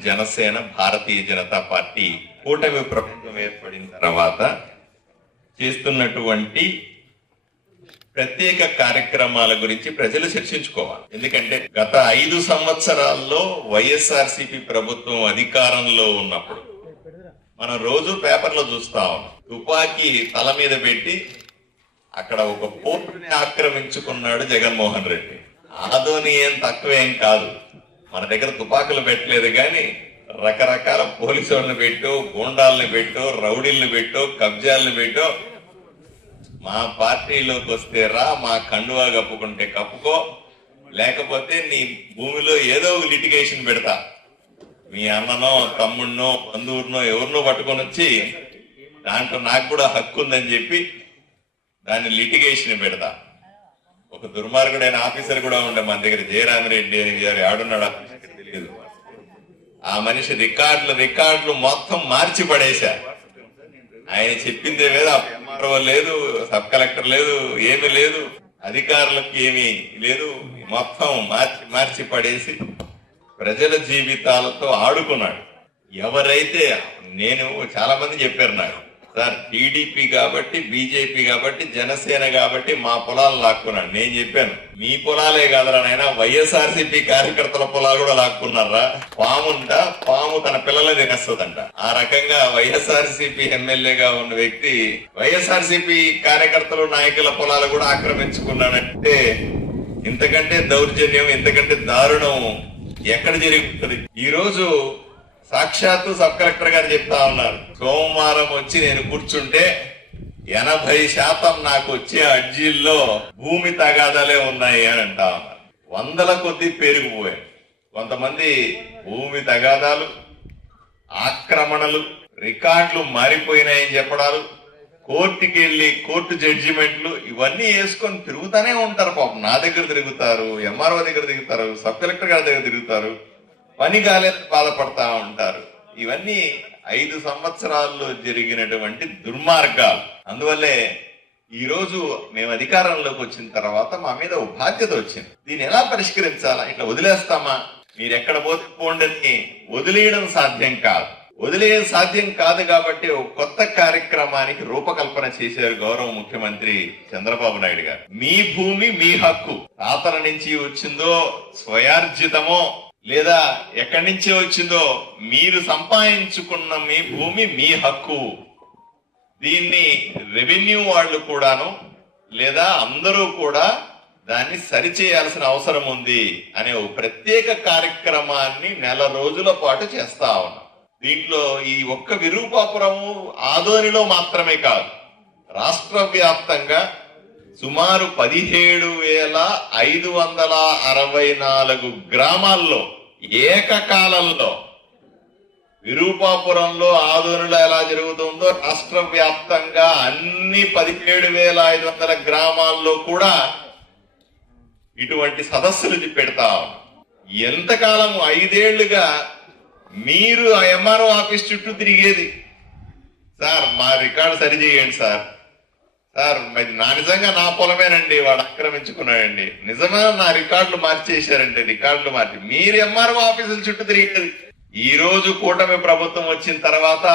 Janasena Bharatiya Janata party కూటమి ప్రభుత్వం ఏర్పడిన తర్వాత చేస్తున్నటువంటి ప్రత్యేక కార్యక్రమాల గురించి ప్రజలు చర్చించుకోవాలి. ఎందుకంటే గత ఐదు సంవత్సరాల్లో వైఎస్ఆర్సిపి ప్రభుత్వం అధికారంలో ఉన్నప్పుడు మనం రోజు పేపర్లో చూస్తా ఉన్నాం. తుపాకీ తల మీద పెట్టి అక్కడ ఒక పోర్టుని ఆక్రమించుకున్నాడు జగన్మోహన్ రెడ్డి. ఆదోని ఏం తక్కువేం కాదు. మన దగ్గర తుపాకులు పెట్టలేదు కానీ రకరకాల పోలీసు వాళ్ళని పెట్టు గూండాలని పెట్టు రౌడీల్ని పెట్టు కబ్జాలను పెట్టు. మా పార్టీలోకి వస్తే రా మా కండువా కప్పుకుంటే కప్పుకో. లేకపోతే నీ భూమిలో ఏదో ఒక లిటిగేషన్ పెడతా. మీ అన్ననో తమ్ముడినో బంధువునో ఎవరినో పట్టుకొని వచ్చి దాంట్లో నాకు కూడా హక్కు ఉందని చెప్పి దాన్ని లిటిగేషన్ పెడతా. ఒక దుర్మార్గుడైన ఆఫీసర్ కూడా ఉండే మన దగ్గర జయరామిరెడ్డి అని గారు ఆడున్నాడు తెలియదు. ఆ మనిషి రికార్డులు రికార్డులు మొత్తం మార్చి పడేశా. ఆయన చెప్పిందే లేదు ఎంఆర్ఓ లేదు సబ్ కలెక్టర్ లేదు ఏమీ లేదు అధికారులకు ఏమీ లేదు మొత్తం మార్చి మార్చి పడేసి ప్రజల జీవితాలతో ఆడుకున్నాడు. ఎవరైతే నేను చాలా మంది చెప్పారు నాకు. సార్ టీడీపీ కాబట్టి బీజేపీ కాబట్టి జనసేన కాబట్టి మా పొలాలు లాక్కున్నాడు నేను చెప్పాను మీ పొలాలే కాదురా నాయన వైఎస్ఆర్సీపీ కార్యకర్తల పొలాలు కూడా లాక్కున్నారా? పాముంట పాము తన పిల్లలే తినేస్తుందంట. ఆ రకంగా వైఎస్ఆర్సీపీ ఎమ్మెల్యేగా ఉన్న వ్యక్తి వైఎస్ఆర్సీపీ కార్యకర్తలు నాయకుల పొలాలు కూడా ఆక్రమించుకున్నాడంటే ఇంతకంటే దౌర్జన్యం ఇంతకంటే దారుణం ఎక్కడ జరుగుతుంది? ఈ రోజు సాక్షాత్తు సబ్ కలెక్టర్ గారు చెప్తా ఉన్నారు. సోమవారం వచ్చి నేను కూర్చుంటే ఎనభై శాతం నాకు వచ్చే అర్జీల్లో భూమి తగాదాలే ఉన్నాయి అని అంటా ఉన్నారు. వందల కొద్ది పెరిగిపోయాయి. కొంతమంది భూమి తగాదాలు ఆక్రమణలు రికార్డులు మారిపోయినాయని చెప్పడాలు కోర్టుకి వెళ్ళి కోర్టు జడ్జిమెంట్లు ఇవన్నీ వేసుకొని తిరుగుతూనే ఉంటారు పాపం. నా దగ్గర తిరుగుతారు ఎంఆర్ఓ దగ్గర తిరుగుతారు సబ్ కలెక్టర్ గారి దగ్గర తిరుగుతారు. పని కాలేదు బాధపడతా ఉంటారు. ఇవన్నీ ఐదు సంవత్సరాల్లో జరిగినటువంటి దుర్మార్గాలు. అందువల్లే ఈ రోజు మేము అధికారంలోకి వచ్చిన తర్వాత మా మీద ఒక బాధ్యత వచ్చింది. దీన్ని ఎలా పరిష్కరించాలా? ఇట్లా వదిలేస్తామా? మీరు ఎక్కడ పోతే వదిలేయడం సాధ్యం కాదు. వదిలేయడం సాధ్యం కాదు కాబట్టి ఒక కొత్త కార్యక్రమానికి రూపకల్పన చేశారు గౌరవ ముఖ్యమంత్రి చంద్రబాబు నాయుడు గారు. మీ భూమి మీ హక్కు. తాతల నుంచి వచ్చిందో స్వయార్జితమో లేదా ఎక్కడి నుంచి వచ్చిందో మీరు సంపాదించుకున్న మీ భూమి మీ హక్కు. దీన్ని రెవెన్యూ వాళ్ళు కూడాను లేదా అందరూ కూడా దాన్ని సరిచేయాల్సిన అవసరం ఉంది అనే ఒక ప్రత్యేక కార్యక్రమాన్ని నెల రోజుల పాటు చేస్తా ఉన్నాం. దీంట్లో ఈ ఒక్క విరూపాపురము ఆదోనిలో మాత్రమే కాదు రాష్ట్ర వ్యాప్తంగా సుమారు పదిహేడు వేల ఐదు వందల అరవై నాలుగు గ్రామాల్లో ఏకకాలంలో విరూపాపురంలో ఆదోనిలో ఎలా జరుగుతుందో రాష్ట్ర వ్యాప్తంగా అన్ని పదిహేడు వేల ఐదు వందల గ్రామాల్లో కూడా ఇటువంటి సదస్సులు పెడతా ఎంతకాలం ఐదేళ్ళుగా మీరు ఆ ఎంఆర్ఓ ఆఫీస్ చుట్టూ తిరిగేది? సార్ మా రికార్డు సరిచేయండి సార్. సార్ మరి నా నిజంగా నా పొలమేనండి వాడు ఆక్రమించుకున్నాడండి. నిజమే నా రికార్డులు మార్చేశారండి రికార్డులు మార్చి. మీరు ఎంఆర్ఓ ఆఫీసుల చుట్టూ తిరిగేది. ఈ రోజు కూటమి ప్రభుత్వం వచ్చిన తర్వాత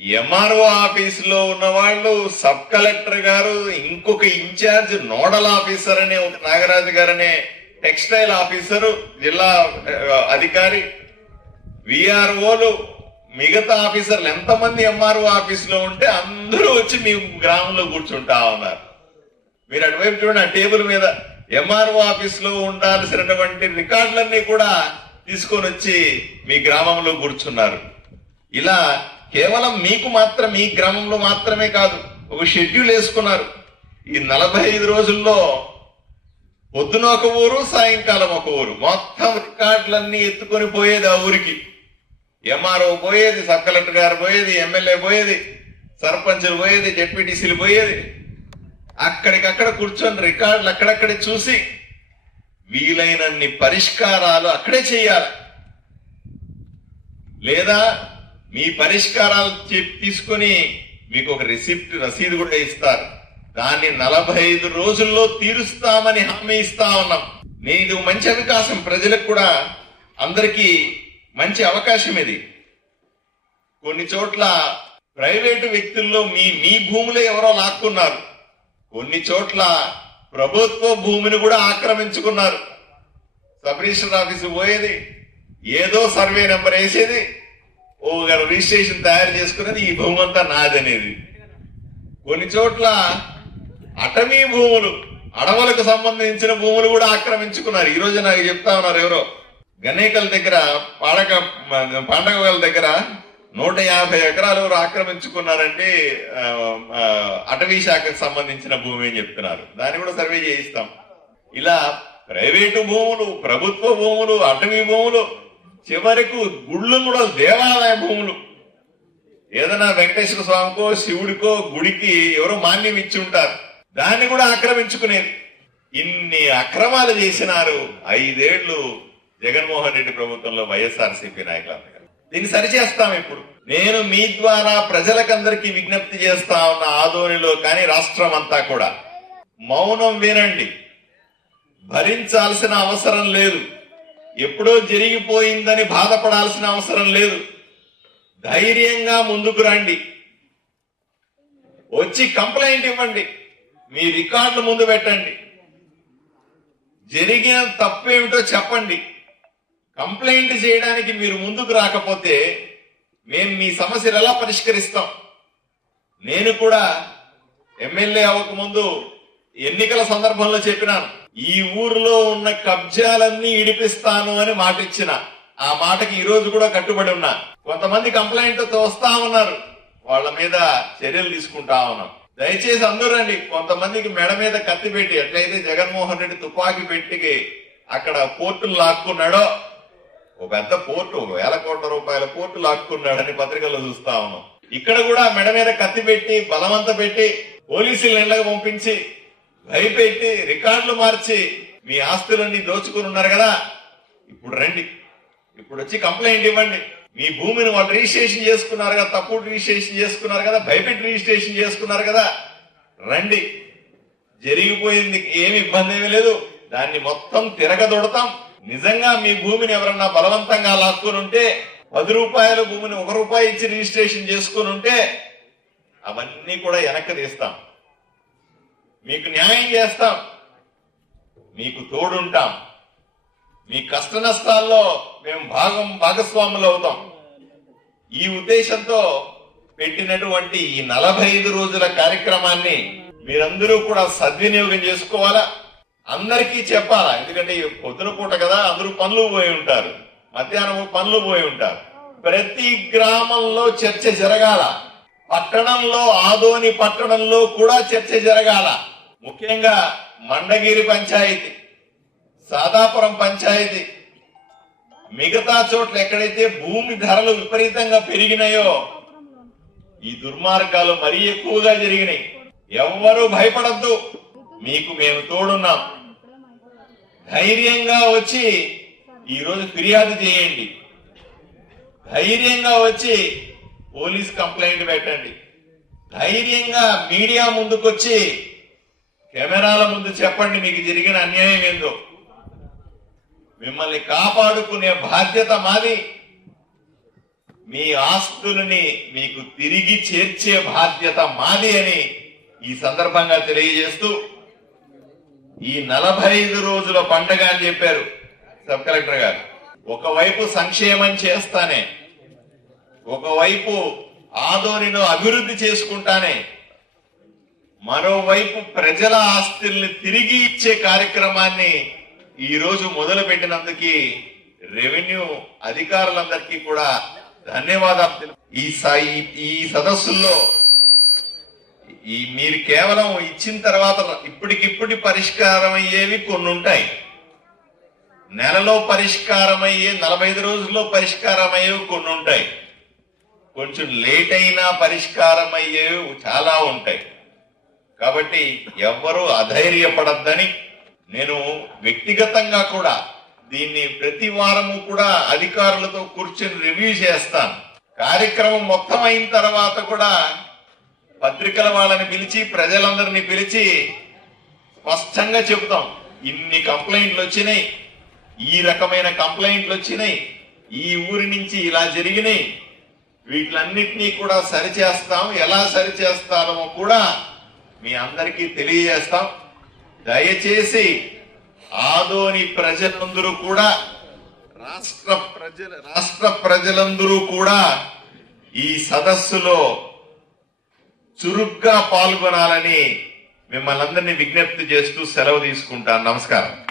ఎంఆర్ఓ ఆఫీసులో ఉన్న వాళ్ళు సబ్ కలెక్టర్ గారు ఇంకొక ఇన్ఛార్జ్ నోడల్ ఆఫీసర్ అనే ఒక నాగరాజు గారనే టెక్స్టైల్ ఆఫీసరు జిల్లా అధికారి విఆర్ఓలు మిగతా ఆఫీసర్లు ఎంతమంది ఎంఆర్ఓ ఆఫీసులో ఉంటే అందరూ వచ్చి మీ గ్రామంలో కూర్చుంటా ఉన్నారు. మీరు అటువైపు చూడండి ఆ టేబుల్ మీద ఎంఆర్ఓ ఆఫీస్లో ఉండాల్సినటువంటి రికార్డులన్నీ కూడా తీసుకొని వచ్చి మీ గ్రామంలో కూర్చున్నారు. ఇలా కేవలం మీకు మాత్రం మీ గ్రామంలో మాత్రమే కాదు ఒక షెడ్యూల్ వేసుకున్నారు. ఈ నలభై ఐదు రోజుల్లో పొద్దున ఒక ఊరు సాయంకాలం ఒక ఊరు. మొత్తం రికార్డులన్నీ ఎత్తుకొని పోయేది ఆ ఊరికి. ఎంఆర్ఓ పోయేది సబ్ కలెక్టర్ గారు పోయేది ఎమ్మెల్యే పోయేది సర్పంచులు పోయేది జడ్పీటీసీలు పోయేది. అక్కడికక్కడ కూర్చొని రికార్డులు అక్కడక్కడే చూసి వీలైనన్ని పరిష్కారాలు అక్కడే చేయాలి. లేదా మీ పరిష్కారాలు తీసుకొని మీకు ఒక రిసిప్ట్ రసీదు కూడా ఇస్తారు. దాన్ని నలభై ఐదు రోజుల్లో తీరుస్తామని హామీ ఇస్తా ఉన్నాం. నేను మంచి అవకాశం ప్రజలకు కూడా అందరికీ మంచి అవకాశం ఇది. కొన్ని చోట్ల ప్రైవేటు వ్యక్తుల్లో మీ మీ భూములే ఎవరో లాక్కున్నారు. కొన్ని చోట్ల ప్రభుత్వ భూమిని కూడా ఆక్రమించుకున్నారు. సబ్ రిజిస్టర్ ఆఫీసు పోయేది. ఏదో సర్వే నెంబర్ వేసేది. ఓ రిజిస్ట్రేషన్ తయారు చేసుకునేది ఈ భూమి అంతా నాదనేది. కొన్ని చోట్ల అటవీ భూములు అడవులకు సంబంధించిన భూములు కూడా ఆక్రమించుకున్నారు. ఈ రోజు నాకు చెప్తా ఉన్నారు ఎవరో. గణేకల దగ్గర పాడక పండగల దగ్గర నూట యాభై ఎకరాలు ఆక్రమించుకున్నారంటే అటవీ శాఖకు సంబంధించిన భూమి అని చెప్తున్నారు. దాన్ని కూడా సర్వే చేయిస్తాం. ఇలా ప్రైవేటు భూములు ప్రభుత్వ భూములు అటవీ భూములు చివరకు గుళ్ళు కూడా దేవాలయ భూములు. ఏదైనా వెంకటేశ్వర స్వామికో శివుడికో గుడికి ఎవరో మాన్యం ఇచ్చి ఉంటారు. దాన్ని కూడా ఆక్రమించుకునేది. ఇన్ని అక్రమాలు చేసినారు. ఐదేళ్ళు జగన్మోహన్ రెడ్డి ప్రభుత్వంలో వైఎస్ఆర్సీపీ నాయకులందరూ దీన్ని సరిచేస్తాం ఇప్పుడు. నేను మీ ద్వారా ప్రజలకందరికీ విజ్ఞప్తి చేస్తా ఉన్న ఆదోనిలో కానీ రాష్ట్రం అంతా కూడా మౌనం వినండి. భరించాల్సిన అవసరం లేదు. ఎప్పుడో జరిగిపోయిందని బాధపడాల్సిన అవసరం లేదు. ధైర్యంగా ముందుకు రండి. వచ్చి కంప్లైంట్ ఇవ్వండి. మీ రికార్డులు ముందు పెట్టండి. జరిగిన తప్పేమిటో చెప్పండి. కంప్లైంట్ చేయడానికి మీరు ముందుకు రాకపోతే మేము మీ సమస్యలు ఎలా పరిష్కరిస్తాం? నేను కూడా ఎమ్మెల్యే అవ్వకముందు ఎన్నికల సందర్భంలో చెప్పినాను. ఈ ఊరిలో ఉన్న కబ్జాలన్నీ ఇడిపిస్తాను అని మాట ఇచ్చిన ఆ మాటకి ఈ రోజు కూడా కట్టుబడి ఉన్నా. కొంతమంది కంప్లైంట్తో వస్తా ఉన్నారు. వాళ్ళ మీద చర్యలు తీసుకుంటా ఉన్నాం. దయచేసి అందరూ రండి. కొంతమందికి మెడ మీద కత్తి పెట్టి ఎట్లయితే జగన్మోహన్ రెడ్డి తుపాకీ పెట్టి అక్కడ కోర్టులు లాక్కున్నాడో ఓ పెద్ద పోర్టు వేల కోట్ల రూపాయల పోర్టు లాక్కున్నాడని పత్రికల్లో చూస్తా ఉన్నాం. ఇక్కడ కూడా మెడ మీద కత్తి పెట్టి బలవంత పెట్టి పోలీసులు ఇళ్ళకు పంపించి భయపెట్టి రికార్డులు మార్చి మీ ఆస్తులన్నీ దోచుకుని ఉన్నారు కదా. ఇప్పుడు రండి. ఇప్పుడు వచ్చి కంప్లైంట్ ఇవ్వండి. మీ భూమిని వాళ్ళు రిజిస్ట్రేషన్ చేసుకున్నారు కదా తప్పుడు రిజిస్ట్రేషన్ చేసుకున్నారు కదా భయపెట్టి రిజిస్ట్రేషన్ చేసుకున్నారు కదా. రండి. జరిగిపోయింది ఏమి ఇబ్బంది ఏమీ లేదు. దాన్ని మొత్తం తిరగదొడతాం. నిజంగా మీ భూమిని ఎవరన్నా బలవంతంగా లాక్కుని ఉంటే పది రూపాయల భూమిని ఒక రూపాయి ఇచ్చి రిజిస్ట్రేషన్ చేసుకుని ఉంటే అవన్నీ కూడా వెనక్కి తీస్తాం. మీకు న్యాయం చేస్తాం. మీకు తోడుంటాం. మీ కష్ట నష్టాల్లో మేము భాగం భాగస్వాములు అవుతాం. ఈ ఉద్దేశంతో పెట్టినటువంటి ఈ నలభై ఐదు రోజుల కార్యక్రమాన్ని మీరందరూ కూడా సద్వినియోగం చేసుకోవాలా? అందరికీ చెప్పాలా? ఎందుకంటే పొద్దున పూట కదా అందరూ పనులు పోయి ఉంటారు. మధ్యాహ్నం పనులు పోయి ఉంటారు. ప్రతి గ్రామంలో చర్చ జరగాల. పట్టణంలో ఆదోని పట్టణంలో కూడా చర్చ జరగాల. ముఖ్యంగా మండగిరి పంచాయతీ సాదాపురం పంచాయతీ మిగతా చోట్ల ఎక్కడైతే భూమి ధరలు విపరీతంగా పెరిగినాయో ఈ దుర్మార్గాలు మరీ ఎక్కువగా జరిగినాయి. ఎవ్వరూ భయపడద్దు. మీకు మేము తోడున్నాం. ధైర్యంగా వచ్చి ఈరోజు ఫిర్యాదు చేయండి. ధైర్యంగా వచ్చి పోలీస్ కంప్లైంట్ పెట్టండి. ధైర్యంగా మీడియా ముందుకొచ్చి కెమెరాల ముందు చెప్పండి మీకు జరిగిన అన్యాయం ఏందో. మిమ్మల్ని కాపాడుకునే బాధ్యత మాది. మీ ఆస్తులని మీకు తిరిగి చేర్చే బాధ్యత మాది అని ఈ సందర్భంగా తెలియజేస్తూ ఈ నలభై ఐదు రోజుల పండగ అని చెప్పారు సబ్ కలెక్టర్ గారు. ఒకవైపు సంక్షేమం చేస్తానే ఒకవైపు ఆదోనిను అభివృద్ధి చేసుకుంటానే మరోవైపు ప్రజల ఆస్తుల్ని తిరిగి ఇచ్చే కార్యక్రమాన్ని ఈ రోజు మొదలు పెట్టినందుకు రెవెన్యూ అధికారులందరికీ కూడా ధన్యవాదాలు. ఈ ఈ సదస్సుల్లో ఈ మీరు కేవలం ఇచ్చిన తర్వాత ఇప్పటికిప్పుడు పరిష్కారం అయ్యేవి కొన్ని ఉంటాయి నెలలో పరిష్కారం అయ్యే నలభై ఐదు రోజుల్లో పరిష్కారం అయ్యేవి కొన్ని ఉంటాయి కొంచెం లేట్ అయినా పరిష్కారం అయ్యేవి చాలా ఉంటాయి. కాబట్టి ఎవ్వరూ అధైర్యపడద్దని నేను వ్యక్తిగతంగా కూడా దీన్ని ప్రతి వారము కూడా అధికారులతో కూర్చొని రివ్యూ చేస్తాను. కార్యక్రమం మొత్తం అయిన తర్వాత కూడా పత్రికల వాళ్ళని పిలిచి ప్రజలందరినీ పిలిచి స్పష్టంగా చెబుతాం. ఇన్ని కంప్లైంట్లు వచ్చినాయి. ఈ రకమైన కంప్లైంట్లు వచ్చినాయి. ఈ ఊరి నుంచి ఇలా జరిగినాయి. వీటిలన్నింటినీ కూడా సరిచేస్తాం. ఎలా సరిచేస్తామో కూడా మీ అందరికీ తెలియజేస్తాం. దయచేసి ఆదోని ప్రజలందరూ కూడా రాష్ట్ర ప్రజల రాష్ట్ర ప్రజలందరూ కూడా ఈ సదస్సులో చురుగ్గా పాల్గొనాలని మిమ్మల్ని అందరినీ విజ్ఞప్తి చేస్తూ సెలవు తీసుకుంటాను నమస్కారం.